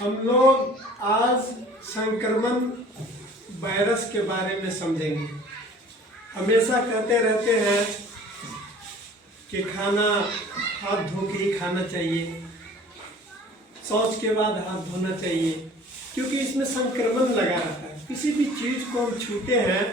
हम लोग आज संक्रमण वायरस के बारे में समझेंगे। हमेशा कहते रहते हैं कि खाना हाथ धो के ही खाना चाहिए, शौच के बाद हाथ धोना चाहिए, क्योंकि इसमें संक्रमण लगा रहता है। किसी भी चीज़ को हम छूते हैं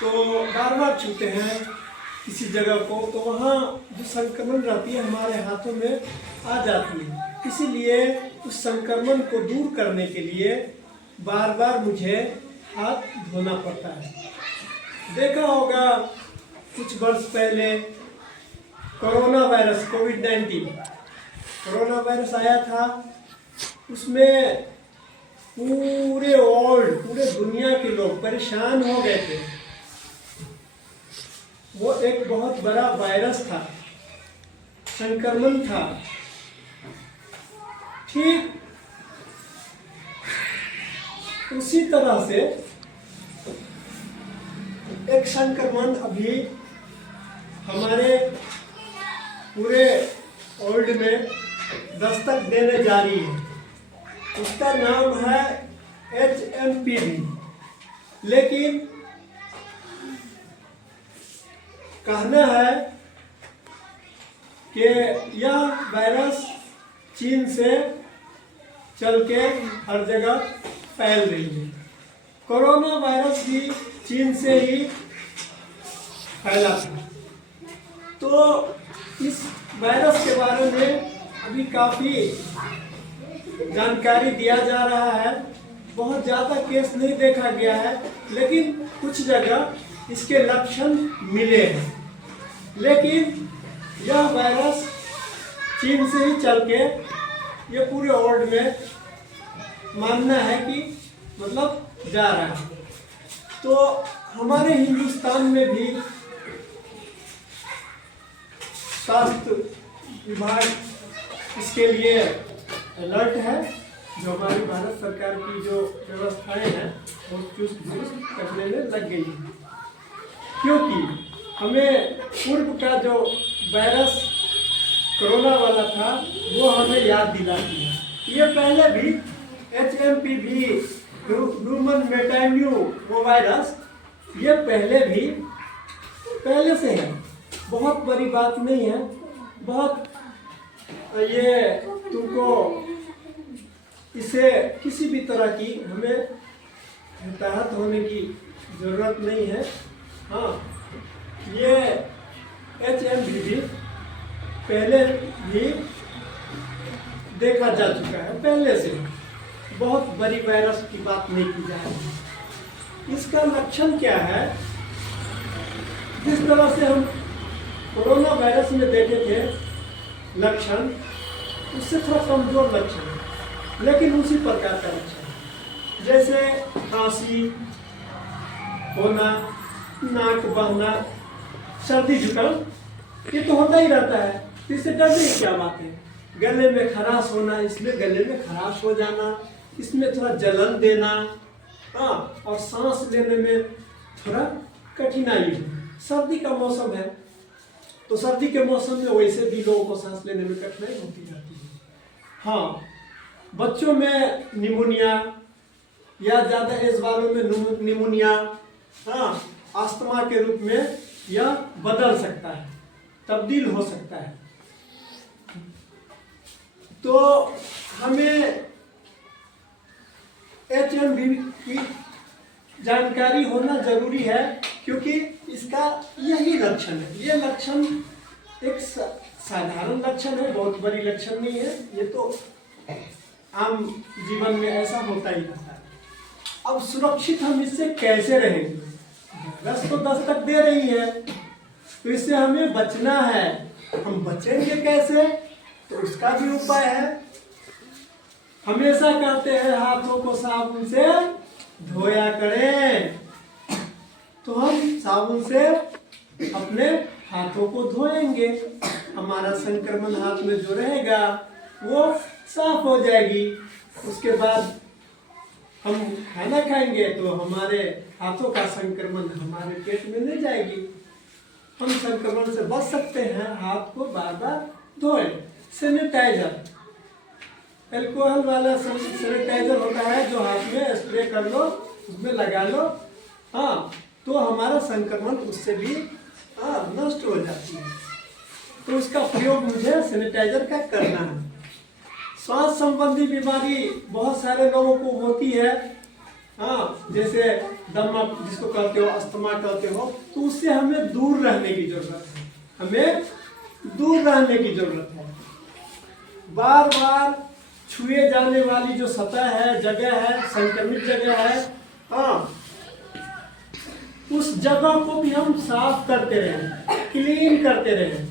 तो बार बार छूते हैं किसी जगह को, तो वहाँ जो संक्रमण रहती है हमारे हाथों में आ जाती है। इसीलिए उस संक्रमण को दूर करने के लिए बार बार मुझे हाथ धोना पड़ता है। देखा होगा कुछ वर्ष पहले कोरोना वायरस कोरोना वायरस आया था। उसमें पूरे दुनिया के लोग परेशान हो गए थे। वो एक बहुत बड़ा वायरस था, संक्रमण था। ठीक उसी तरह से एक संक्रमण अभी हमारे पूरे वर्ल्ड में दस्तक देने जा रही है। उसका नाम है HMPV। लेकिन कहना है कि यह वायरस चीन से चल के हर जगह फैल रही है। कोरोना वायरस भी चीन से ही फैला था। तो इस वायरस के बारे में अभी काफ़ी जानकारी दिया जा रहा है। बहुत ज़्यादा केस नहीं देखा गया है, लेकिन कुछ जगह इसके लक्षण मिले हैं। लेकिन यह वायरस चीन से ही चल के ये पूरे वर्ल्ड में मानना है कि मतलब जा रहा है। तो हमारे हिंदुस्तान में भी स्वास्थ्य विभाग इसके लिए अलर्ट है। जो हमारी भारत सरकार की जो व्यवस्थाएं हैं वो चुस्त दुरुस्त करने में लग गई है, क्योंकि हमें पूर्व का जो वायरस कोरोना वाला था वो हमें याद दिलाती है। ये पहले भी HMPV ह्यूमन मेटाइम्यू वो वायरस ये पहले से है। बहुत बड़ी बात नहीं है। बहुत ये तुमको इसे किसी भी तरह की हमें हताहत होने की ज़रूरत नहीं है। हाँ, ये HMPV पहले भी देखा जा चुका है, पहले से। बहुत बड़ी वायरस की बात नहीं की जा रही। इसका लक्षण क्या है? जिस तरह से हम कोरोना वायरस में देखे थे लक्षण, उससे थोड़ा कमजोर लक्षण है, लेकिन उसी प्रकार का लक्षण, जैसे खांसी होना, नाक बहना, सर्दी जुकाम, ये तो होता ही रहता है। इससे डरने की क्या बात है? गले में खराश होना, इसमें गले में खराश हो जाना, इसमें थोड़ा जलन देना, हाँ, और सांस लेने में थोड़ा कठिनाई हो। सर्दी का मौसम है, तो सर्दी के मौसम में वैसे भी लोगों को सांस लेने में कठिनाई होती रहती है। हाँ, बच्चों में निमोनिया या ज़्यादा एज वालों में निमोनिया, हाँ, अस्थमा के रूप में यह बदल सकता है, तब्दील हो सकता है। तो हमें HMPV की जानकारी होना जरूरी है, क्योंकि इसका यही लक्षण है। ये लक्षण एक साधारण लक्षण है, बहुत बड़ी लक्षण नहीं है। ये तो आम जीवन में ऐसा होता ही रहता है। अब सुरक्षित हम इससे कैसे रहेंगे? वायरस तो दस्तक दे रही है, तो इससे हमें बचना है। हम बचेंगे कैसे? तो उसका भी उपाय है। हमेशा कहते हैं हाथों को साबुन से धोया करें, तो हम साबुन से अपने हाथों को धोएंगे, हमारा संक्रमण हाथ में जो रहेगा वो साफ हो जाएगी। उसके बाद हम खाना खाएंगे तो हमारे हाथों का संक्रमण हमारे पेट में नहीं जाएगी। हम संक्रमण से बच सकते हैं। हाथ को बार बार धोएं। सैनिटाइजर अल्कोहल वाला सैनिटाइजर होता है जो हाथ में स्प्रे कर लो, उसमें लगा लो, हाँ, तो हमारा संक्रमण उससे भी नष्ट हो जाती है। तो उसका प्रयोग मुझे सैनिटाइजर का करना है। श्वास संबंधी बीमारी बहुत सारे लोगों को होती है, हाँ, जैसे दमा जिसको कहते हो, अस्थमा कहते हो, तो उससे हमें दूर रहने की जरूरत है, हमें दूर रहने की जरूरत है। बार बार छुए जाने वाली जो सतह है, जगह है, संक्रमित जगह है, हाँ, उस जगह को भी हम साफ करते रहें, क्लीन करते रहें।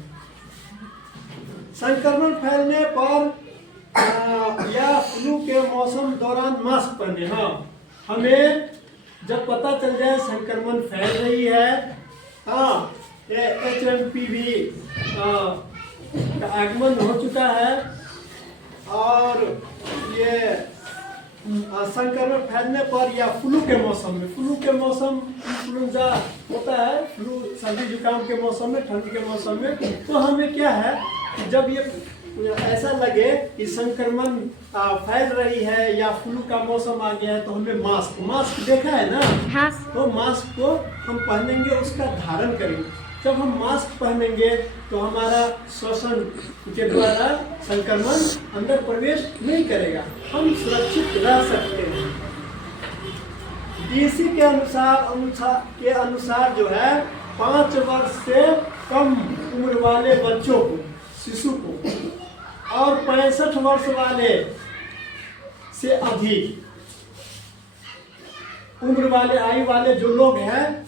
संक्रमण फैलने पर या फ्लू के मौसम दौरान मास्क पहने। हाँ, हमें जब पता चल जाए संक्रमण फैल रही है, हाँ, HMPV का आगमन हो चुका है और ये संक्रमण फैलने पर या फ्लू के मौसम में, फ्लू के मौसम इन्फ्लुएंजा होता है, फ्लू सर्दी जुकाम के मौसम में, ठंड के मौसम में, तो हमें क्या है कि जब ये ऐसा लगे कि संक्रमण फैल रही है या फ्लू का मौसम आ गया है, तो हमें मास्क देखा है ना, हाँ, तो मास्क को हम पहनेंगे, उसका धारण करेंगे। जब हम मास्क पहनेंगे तो हमारा श्वसन के द्वारा संक्रमण अंदर प्रवेश नहीं करेगा, हम सुरक्षित रह सकते हैं। डीसी के अनुसार जो है 5 वर्ष से कम उम्र वाले बच्चों को, शिशु को, और 65 वर्ष वाले से अधिक उम्र वाले, आयु वाले जो लोग हैं,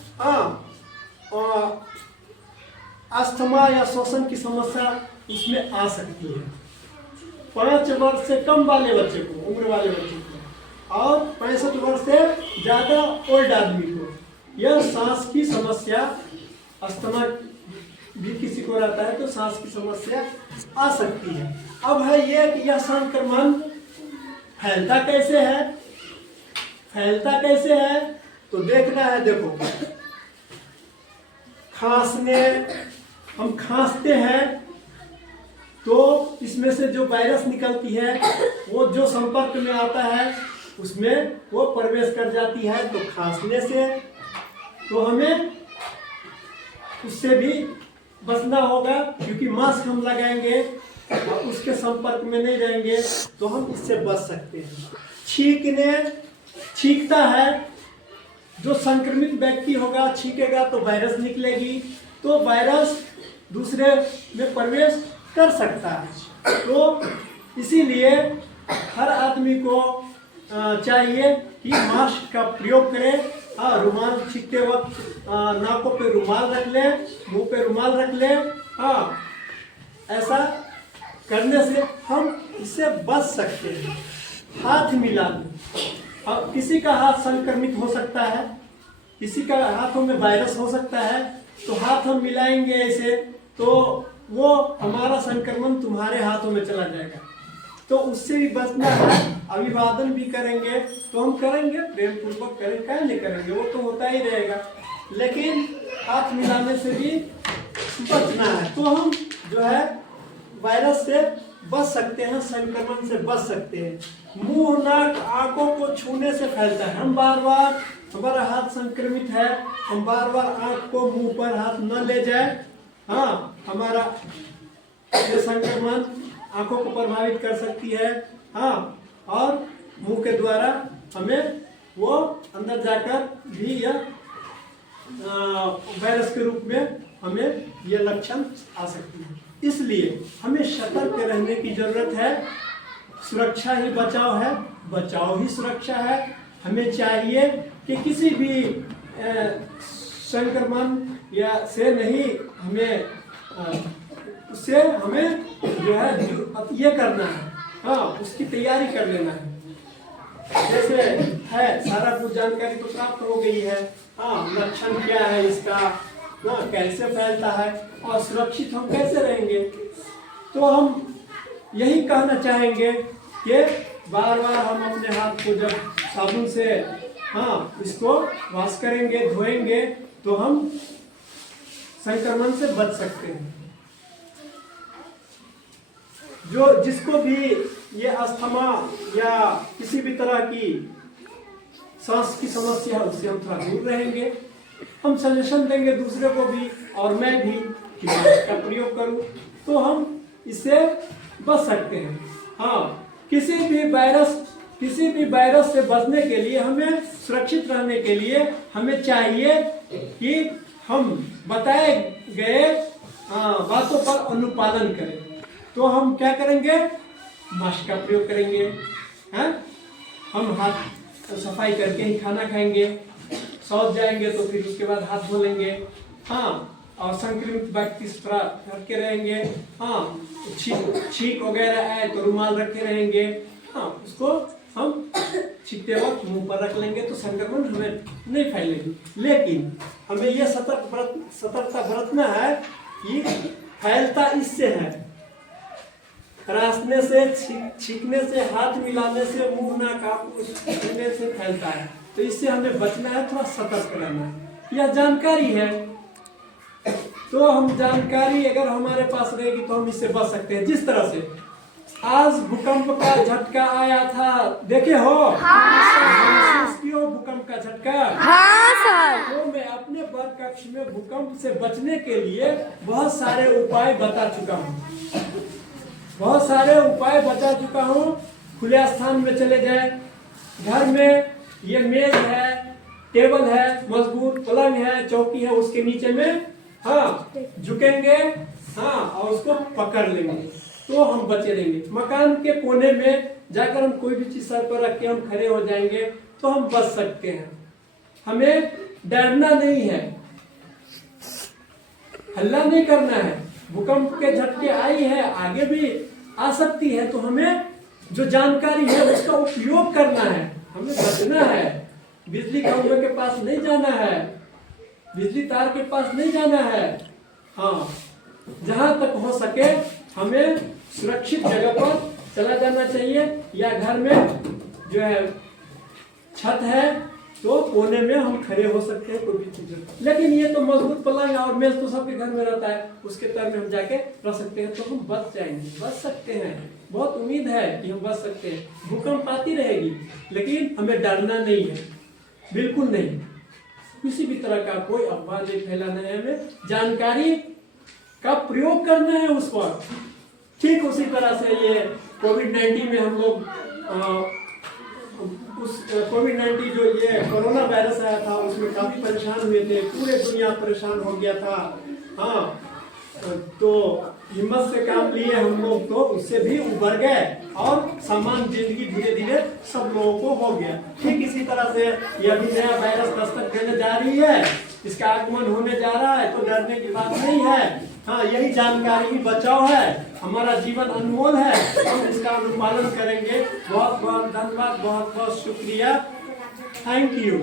अस्थमा या श्वसन की समस्या उसमें आ सकती है। 5 वर्ष से कम वाले बच्चे को, उम्र वाले बच्चे को, और 65 वर्ष से ज्यादा ओल्ड आदमी को यह सांस की समस्या, अस्थमा भी किसी को रहता है तो सांस की समस्या आ सकती है। अब है ये कि यह संक्रमण फैलता कैसे है, तो देखना है। देखो, खांसने, हम खांसते हैं तो इसमें से जो वायरस निकलती है वो जो संपर्क में आता है उसमें वो प्रवेश कर जाती है। तो खांसने से तो हमें उससे भी बचना होगा, क्योंकि मास्क हम लगाएंगे और उसके संपर्क में नहीं रहेंगे तो हम इससे बच सकते हैं। छींकता है, जो संक्रमित व्यक्ति होगा छींकेगा तो वायरस निकलेगी, तो वायरस दूसरे में प्रवेश कर सकता है। तो इसीलिए हर आदमी को चाहिए कि मास्क का प्रयोग करें। रुमाल छींकते वक्त नाकों पे रुमाल रख ले, मुंह पे रुमाल रख ले। हाँ, ऐसा करने से हम इससे बच सकते हैं। हाथ मिलाना, अब किसी का हाथ संक्रमित हो सकता है, किसी का हाथों में वायरस हो सकता है, तो हाथ हम मिलाएंगे ऐसे तो वो हमारा संक्रमण तुम्हारे हाथों में चला जाएगा। तो उससे भी बचना है। अभिवादन भी करेंगे तो हम करेंगे, प्रेम पूर्वक करें, क्या नहीं करेंगे, वो तो होता ही रहेगा, लेकिन हाथ मिलाने से भी बचना है। तो हम जो है वायरस से बच सकते हैं, संक्रमण से बच सकते हैं। मुंह, नाक, आंखों को छूने से फैलता है। हम बार बार, हमारा हाथ संक्रमित है, हम बार बार आंख को मुंह पर हाथ न ले जाए। हाँ, हमारा ये संक्रमण आंखों को प्रभावित कर सकती है। हाँ, और मुंह के द्वारा हमें वो अंदर जाकर भी यह वायरस के रूप में हमें ये लक्षण आ सकती है। इसलिए हमें सतर्क रहने की जरूरत है। सुरक्षा ही बचाव है, बचाव ही सुरक्षा है। हमें चाहिए कि किसी भी संक्रमण या से नहीं, हमें उससे हमें जो है ये करना है। हाँ, उसकी तैयारी कर लेना है। जैसे है सारा कुछ जानकारी तो प्राप्त हो गई है। हाँ, लक्षण क्या है इसका, हाँ, कैसे फैलता है और सुरक्षित हम कैसे रहेंगे। तो हम यही कहना चाहेंगे कि बार बार हम अपने हाथ को जब साबुन से इसको वॉश करेंगे, धोएंगे, तो हम संक्रमण से बच सकते हैं। जो जिसको भी ये अस्थमा या किसी भी तरह की सांस की समस्या है उससे हम थोड़ा दूर रहेंगे। हम सजेशन देंगे दूसरे को भी और मैं भी कि मास्क का प्रयोग करूं, तो हम इससे बच सकते हैं। हाँ, किसी भी वायरस से बचने के लिए, हमें सुरक्षित रहने के लिए हमें चाहिए कि हम बताए गए बातों पर अनुपालन करें। तो हम क्या करेंगे? मास्क का प्रयोग करेंगे, हैं? हम हाथ सफाई करके ही खाना खाएंगे, शौच जाएंगे तो फिर उसके बाद हाथ धो लेंगे। हाँ, और संक्रमित व्यक्ति से थोड़ा रखे रहेंगे। हाँ, छींक वगैरह आए तो रुमाल रखे रहेंगे। हाँ, उसको हम छींकते वक्त मुंह पर रख लेंगे तो संक्रमण हमें नहीं फैलेगी। लेकिन हमें यह सतर्कता बरतना है कि फैलता इससे है, खांसने से, छींकने से, हाथ मिलाने से, मुंह नाक छूने से फैलता है। तो इससे हमें बचना है, थोड़ा सतर्क रहना है। यह जानकारी है, तो हम जानकारी अगर हमारे पास रहेगी तो हम इससे बच सकते हैं। जिस तरह से आज भूकंप का झटका आया था, देखे हो? महसूस किया भूकंप का झटका? हाँ सर। तो मैं अपने वर्ग कक्ष में भूकंप से बचने के लिए बहुत सारे उपाय बता चुका हूँ। खुले स्थान में चले जाए, घर में ये मेज है, टेबल है, मजबूत पलंग है, चौकी है, उसके नीचे में हाँ झुकेंगे, हाँ, और उसको पकड़ लेंगे तो हम बचे रहेंगे। मकान के कोने में जाकर हम कोई भी चीज सर पर रख के हम खड़े हो जाएंगे तो हम बच सकते हैं। हमें डरना नहीं है, हल्ला नहीं करना है। भूकंप के झटके आई है, आगे भी आ सकती है, तो हमें जो जानकारी है उसका उपयोग करना है, हमें बचना है। बिजली खंभे के पास नहीं जाना है, बिजली तार के पास नहीं जाना है। हाँ, जहां तक हो सके हमें सुरक्षित जगह पर चला जाना चाहिए, या घर में जो है छत है तो कोने में हम खड़े हो सकते हैं कोई भी चीज। लेकिन ये तो मजबूत पलंग और मेज तो सबके घर में रहता है, उसके तर में हम जाके रह सकते हैं, तो हम बच जाएंगे, बच सकते हैं। बहुत उम्मीद है कि हम बच सकते हैं। भूकंप आती रहेगी लेकिन हमें डरना नहीं है, बिल्कुल नहीं। किसी भी तरह का कोई अफवाह नहीं फैलाना है, हमें जानकारी का प्रयोग करना है उस पर। ठीक उसी तरह से ये कोविड-19 में हम लोग उस कोविड-19 जो ये कोरोना वायरस आया था उसमें काफी परेशान हुए थे, पूरे दुनिया परेशान हो गया था। हाँ, तो हिम्मत से काम लिए हम लोग, तो उससे भी उबर गए और सामान्य जिंदगी धीरे धीरे सब लोगों को हो गया। ठीक इसी तरह से ये अभी नया वायरस दस्तक देने जा रही है, इसका आगमन होने जा रहा है, तो डरने की बात नहीं है। हाँ, यही जानकारी ही बचाव है, हमारा जीवन अनमोल है, हम इसका अनुपालन करेंगे। बहुत बहुत धन्यवाद, बहुत बहुत शुक्रिया, थैंक यू।